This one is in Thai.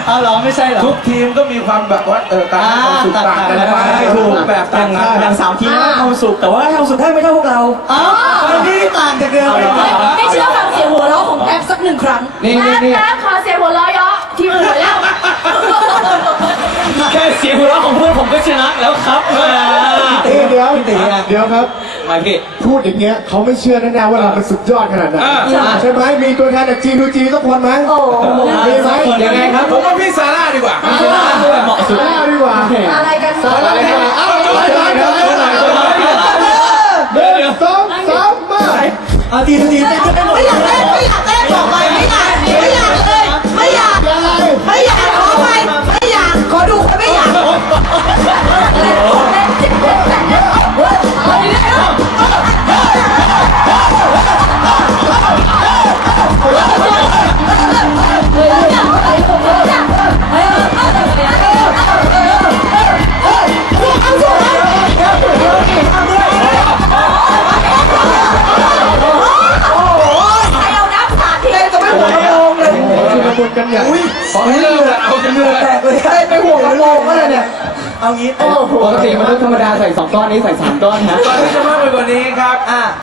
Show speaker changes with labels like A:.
A: เอาเหรอไม่ใช่เหรอ
B: ทุกทีมก็มีความแบบว่าต่างความสุขต่างกันไปถูกแบบต่างกัน
A: อย่างสามทีมให้ความสุขแต่ว่าความสุขได้ไม่เท่าพวกเราคนที่ต่างจากเดิม
C: ไม่เชื่อฟังเสียงหัวเราะของแท็บสัก1 ครั้งแท็บขอเสียงหัวเราะเยาะทีมอื่นแล้ว
A: แค่เสียงหัวเราะของเพื่อนผมก็ชนะแล้วครับ
D: เดี๋ยวครับ
A: มาพี่
D: พูดอย่างเงี้ยเขาไม่เชื่อแน่ๆว่าเราเป็นสุดยอดขนาดนั้นใช่ไหมมีตัวแทนจากจีนดูจีสักคนไหมมีไหม
B: ยังไงครับผมว่าพี่ซาร่าดีกว่า
A: เหมาะสุด
D: ดีกว่า
C: อะไรกันสอน
D: อะไรกันเอา1 2 3มา
A: เอาทีจะได้หมด
C: ไม่อยากเต้นบอกไปไม่อยากเลยไม่อยากขอไปไม่อยากขอดูคนไม่อยาก
D: กันอย่าง
B: ขอให้เลิกเอากันเลย
A: แตกเลยไปห่วงกระโปรงก็เลยเนี่ยเอางี้
D: ปกติมนุษย์ธรรมดาใส่2 ก้อนนี้ใส่3 ก้อนนะ
B: ก่อนที่จะมากไปกว่านี้ครับ